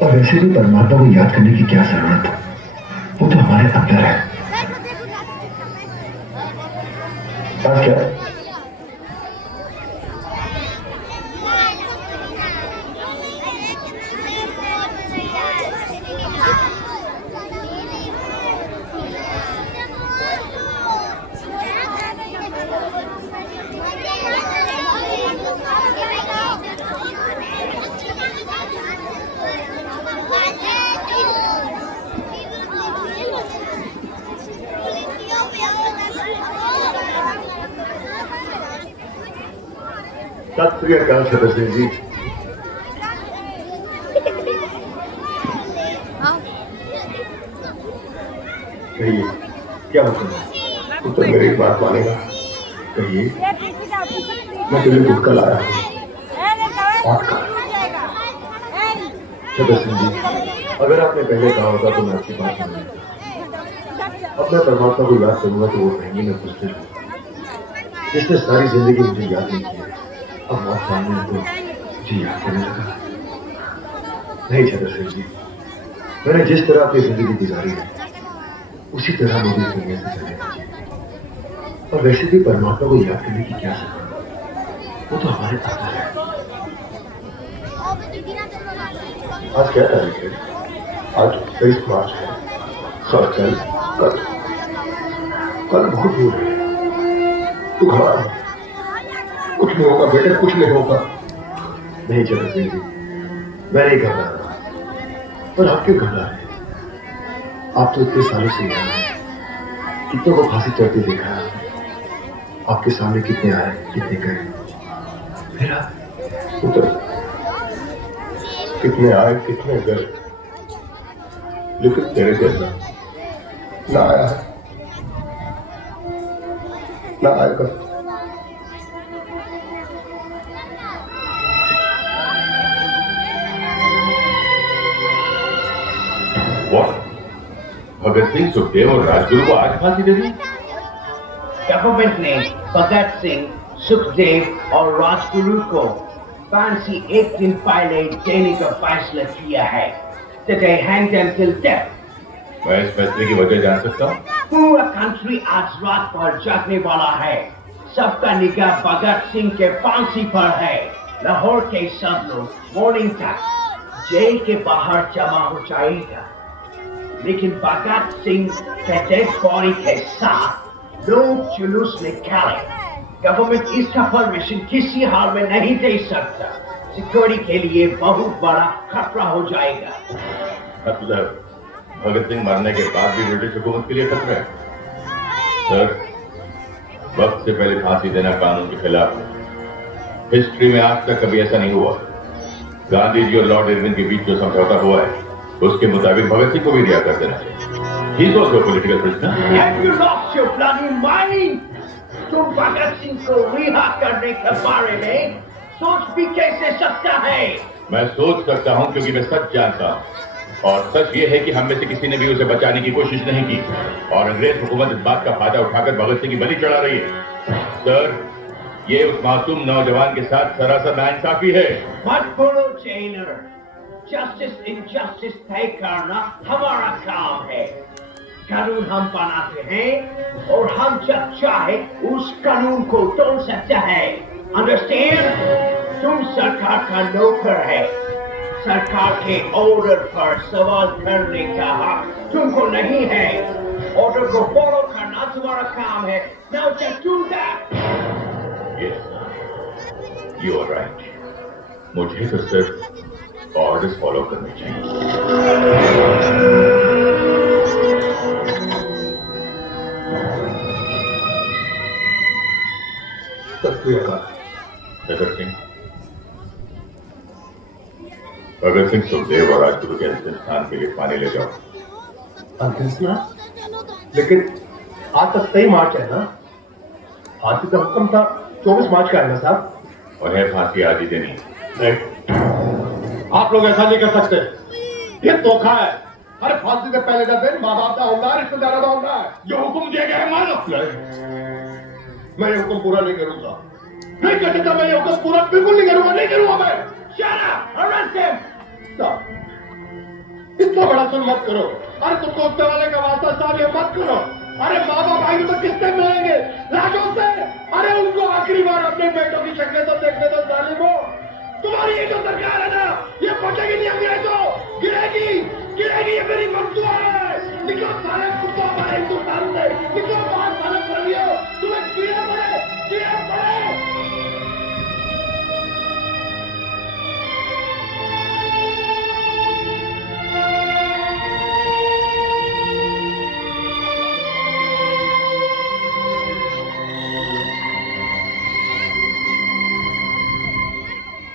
और वैसे भी परमात्मा को याद करने की क्या जरूरत, वो तो हमारे अंदर है। और क्या सत श्री अकाल शरद सिंह जी। कहिए क्या मतलब है? तू तो मेरी बात मानेगा। कहिए मैं तुझे गुटका लाया हूँ। शरद सिंह जी, अगर आपने पहले कहा होता तो मैं आपकी बात मान लूंगा। अब मैं परमात्मा को याद करूंगा तो वो कहेंगे मैं बुजदिल हूँ, जिसने सारी जिंदगी मुझे याद नहीं किया। अब मौत सामने है तो जी याद करने लगा। नहीं शरद सिंह जी, मैंने जिस तरह अपनी जिंदगी गुजारी है उसी तरह मुझे इस दुनिया से चले दीजिए। और वैसे भी परमात्मा को याद करने की क्या जरूरत, वो तो हमारे अंदर है। आज क्या तारीख है? आज 23 मार्च है। और कल बहुत दूर है। तू घबरा, कुछ नहीं होगा बेटे, कुछ नहीं होगा। नहीं शरद सिंह जी, मैं नहीं घबरा रहा। पर आप क्यों घबरा रहे? आप तो इतने सालों से यहाँ हैं, कितनों को फांसी चढ़ते देखा है। आपके सामने कितने आए, कितने गए। मेरा पुत्र कितने आए, कितने गए, लेकिन तेरे जैसा ना आया है, ना आएगा। भगत सिंह, सुखदेव और राजगुरु को आज फांसी दे दी। गवर्नमेंट ने भगत सिंह, सुखदेव और राजगुरु को फांसी एक दिन पहले देने का फैसला किया है। They hanged them till death. मैं इस फैसले की वजह जान सकता हूँ? पूरा कंट्री आज रात पर जागने वाला है। सबका निगाह भगत सिंह के फांसी पर है। लाहौर के सब लोग मॉर्निंग तक जेल के बाहर जमा हो जाएगा, लेकिन भगत सिंह के डेड बॉडी के साथ लोग जुलूस निकाले। गवर्नमेंट इसका परमिशन किसी हाल में नहीं दे सकता। सिक्योरिटी के लिए बहुत बड़ा खतरा हो जाएगा। मतलब भगत सिंह मरने के बाद भी ब्रिटिश हुकूमत के लिए खतरा है? सर, वक्त से पहले फांसी देना कानून के खिलाफ है। हिस्ट्री में आज तक कभी ऐसा नहीं हुआ। गांधी जी और लॉर्ड इरविन के बीच जो समझौता हुआ है उसके मुताबिक भगत सिंह को भी रिहा कर देना चाहिए। He is also a political prisoner. Have you lost your bloody mind? तुम भगत सिंह को रिहा करने के बारे में सोच भी कैसे सकता है? मैं सोच सकता हूं क्योंकि मैं सच जानता हूं, और सच ये है कि हम में से किसी ने भी उसे बचाने की कोशिश नहीं की, और अंग्रेज हुकूमत इस बात का फायदा उठाकर भगत सिंह की बलि चढ़ा रही है। सर, ये उस मासूम नौजवान के साथ सरासर नाइंसाफी है। मत बोलो चेनर, जस्टिस इनजस्टिस तय करना हमारा काम है। कानून हम बनाते हैं और हम जब चाहे उस कानून को तोड़ सकते हैं। अंडरस्टैंड? तुम सरकार का नौकर है। सरकार के ऑर्डर पर सवाल करने का हक तुमको नहीं है। ऑर्डर को फॉलो करना तुम्हारा काम है। Now just do that. Yes, you are right. मुझे तो सिर्फ ऑर्डर्स फॉलो करने चाहिए। भगत सिंह, भगत सिंह, सुखदेव और राजगुरु के अंतिम स्थान के लिए पानी ले जाओ। अंतिम स्नान? लेकिन आज तक 23 मार्च है ना? फांसी का हुक्म था 24 मार्च का है ना साहब? और है फांसी आज ही देनी। नहीं, आप लोग ऐसा नहीं कर सकते। ये धोखा है। अरे फांसी से पहले 10 दिन माँ बाप का होता है, रिश्तेदारों का होता है। जो हुक्म दिया गया है मानो। मैं ये हुक्म पूरा नहीं करूंगा। नहीं कर सकता, मैं ये हुक्म पूरा बिल्कुल नहीं करूंगा, नहीं करूंगा मैं। Shut up! Arrest him! साहब, इतना बड़ा सुन मत करो। अरे तुमको उससे वाले का वास्ता साहब, ये मत करो। अरे माँ बाप आएंगे तो किससे मिलेंगे? लाशों से। अरे उनको आखिरी बार अपने बेटों की शक्लें तो देखने दो जालिमो। तुम्हारी ये जो सरकार है ना, ये पहुंचेगी नहीं अंग्रेजों, गिरेगी, गिरेगी, ये मेरी ममता है। निकलो सारे कुत्तों हमारे हिंदुस्तान से, निकलो बाहर साले परियो, तुम्हें कीड़े पड़े, कीड़े पड़े।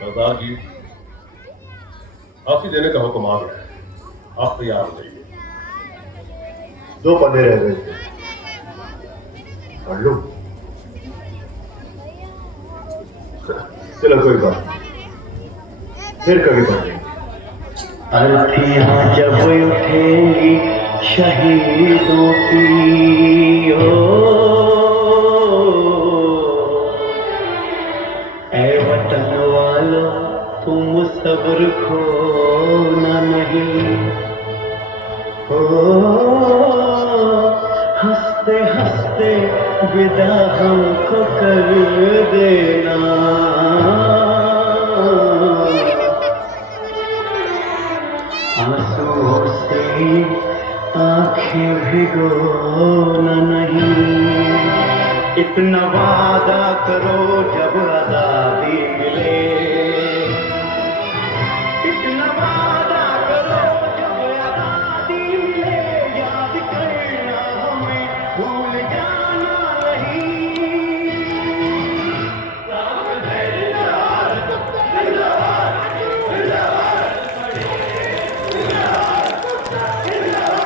सरदार जी, फांसी देने का हुक्म आ गया है, आप तैयार हो जाइए। 2 पन्ने रह गए थे, पढ़ लो। चलो कोई बात नहीं, फिर कभी पढ़ लेंगे। अर्थियां जब उठेंगी शहीदों की, ऐ वतन वालों तुम सब्र खोना नहीं। हंसते हंसते विदा हमको कर देना। आंसुओं से आंखें भिगोना नहीं। इतना वादा करो जब आजादी मिले, इतना वादा करो जब आजादी मिले। याद करना हमें, भूल जाना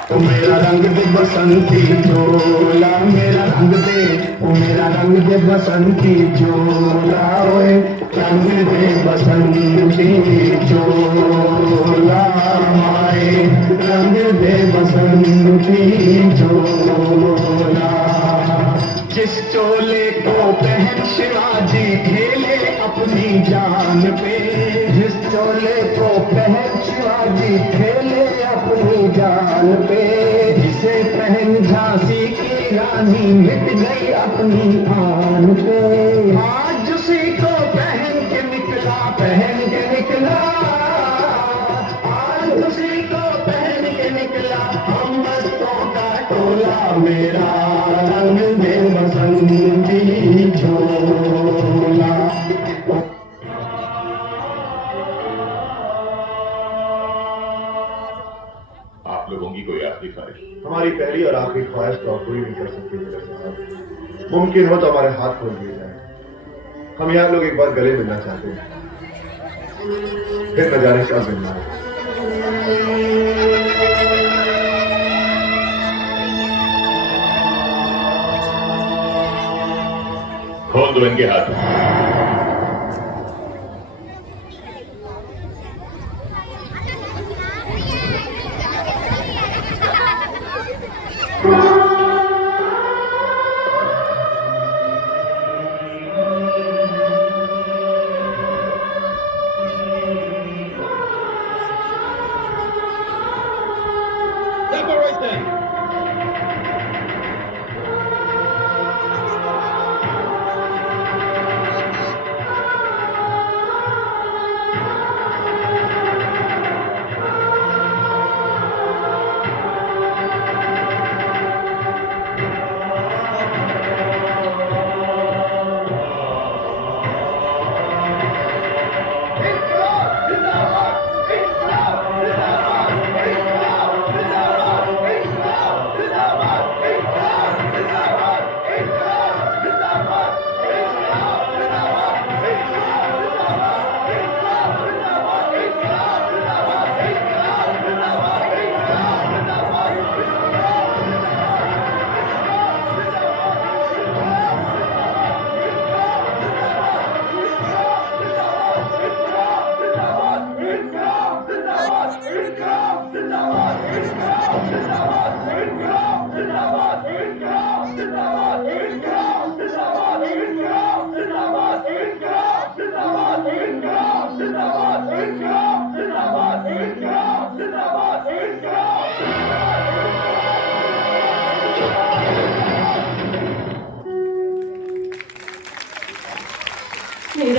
ओ मेरा रंग दे बसंती चोला, मेरा रंग दे, ओ मेरा रंग दे बसंती चोला, ओए रंग दे बसंती चोला, माए रंग दे बसंती चोला। जिस चोले को पहन शिवाजी खेले अपनी जान पे, जिस चोले को पहन शिवाजी खेले अपनी जान पे, जिसे पहन झांसी की रानी मिट गई अपनी आन पे। आज उसी को पहन के निकला, पहन के निकला, आज उसी को पहन के निकला हम मस्तों का टोला। मेरा रंग दे बसंती चोला। आप लोगों की कोई आखिरी ख्वाहिश? हमारी पहली और आखिरी ख्वाहिश तो आप पूरी नहीं कर सकते मेरे साहब। मुमकिन हो तो हमारे हाथ खोल दिए जाए। हम यहाँ लोग एक बार गले मिलना चाहते हैं, फिर न जाने कब मिलना है। खोल दो इनके हाथ।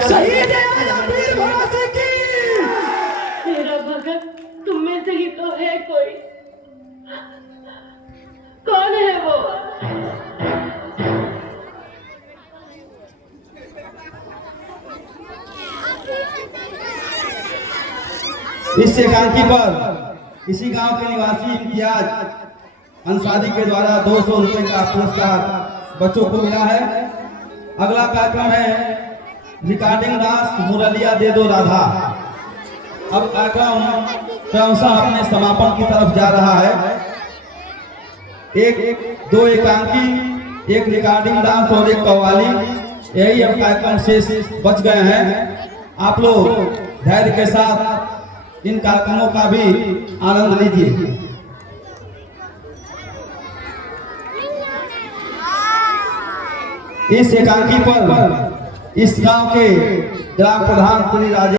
शहीद आजम वीर भगत सिंह की। मेरा भगत तुम में से ही तो है कोई। कौन है वो? इस एकांकी पर इसी गांव के निवासी इम्तियाज अंसारी के द्वारा 200 रुपए का पुरस्कार बच्चों को मिला है। अगला कार्यक्रम है रिकॉर्डिंग डांस मुरलिया दे दो राधा। अब कार्यक्रम क्रमशः अपने समापन की तरफ जा रहा है। एक दो एकांकी, एक रिकॉर्डिंग डांस और एक कव्वाली, यही अब कार्यक्रम शेष बच गए हैं। आप लोग धैर्य के साथ इन कार्यक्रमों का भी आनंद लीजिए। इस एकांकी पर इस गांव के ग्राम प्रधान श्री राजेश